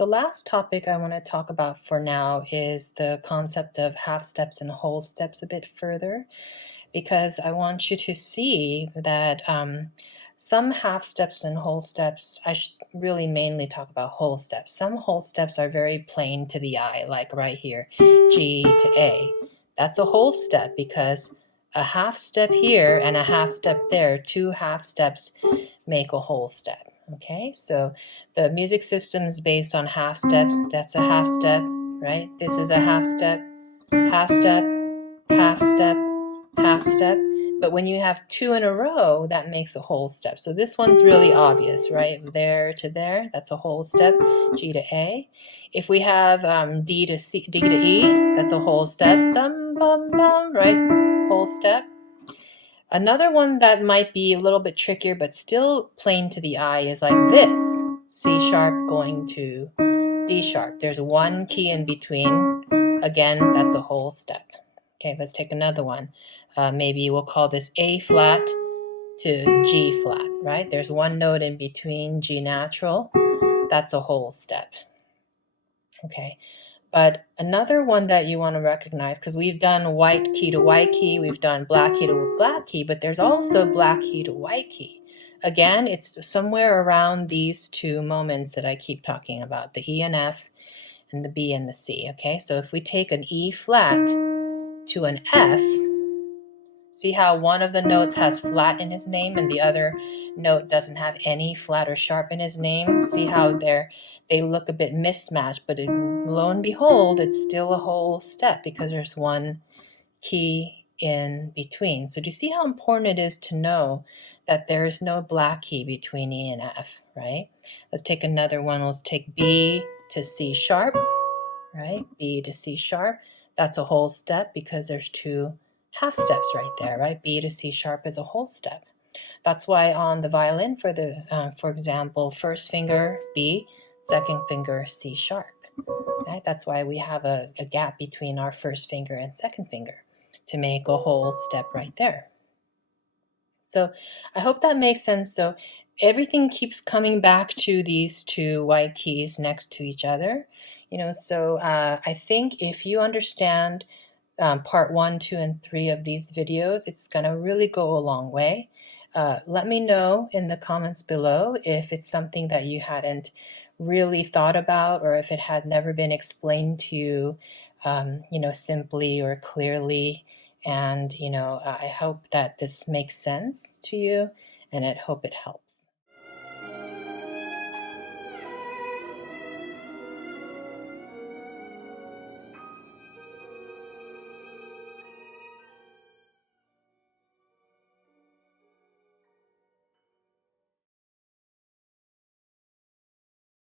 The last topic I want to talk about for now is the concept of half steps and whole steps a bit further, because I want you to see that some half steps and whole steps, I should really mainly talk about whole steps. Some whole steps are very plain to the eye, like right here, G to A. That's a whole step because a half step here and a half step there, two half steps make a whole step. Okay, so the music system is based on half steps. That's a half step, right? This is a half step, half step, half step, half step. But when you have two in a row, that makes a whole step. So this one's really obvious, right? There to there, that's a whole step, G to A. If we have D to C, D to E, that's a whole step, dum bum bum, right? Whole step. Another one that might be a little bit trickier but still plain to the eye is like this, C sharp going to D sharp. There's one key in between. Again, that's a whole step. Okay, let's take another one. Maybe we'll call this A flat to G flat, right? There's one note in between, G natural. That's a whole step. Okay, but another one that you want to recognize, because we've done white key to white key, we've done black key to black key, but there's also black key to white key. Again, it's somewhere around these two moments that I keep talking about, the E and F and the B and the C. Okay, so if we take an E flat to an F, see how one of the notes has flat in his name and the other note doesn't have any flat or sharp in his name? See how they look a bit mismatched, but lo and behold, it's still a whole step because there's one key in between. So do you see how important it is to know that there is no black key between E and F, right? Let's take another one. Let's take B to C sharp, right? B to C sharp. That's a whole step because there's two half steps right there, right? B to C sharp is a whole step. That's why on the violin, for example, first finger B, second finger C sharp. Right? That's why we have a gap between our first finger and second finger to make a whole step right there. So I hope that makes sense. So everything keeps coming back to these two white keys next to each other. So I think if you understand part 1, 2, and 3 of these videos, it's going to really go a long way. Let me know in the comments below if it's something that you hadn't really thought about, or if it had never been explained to you, simply or clearly. And, I hope that this makes sense to you, and I hope it helps.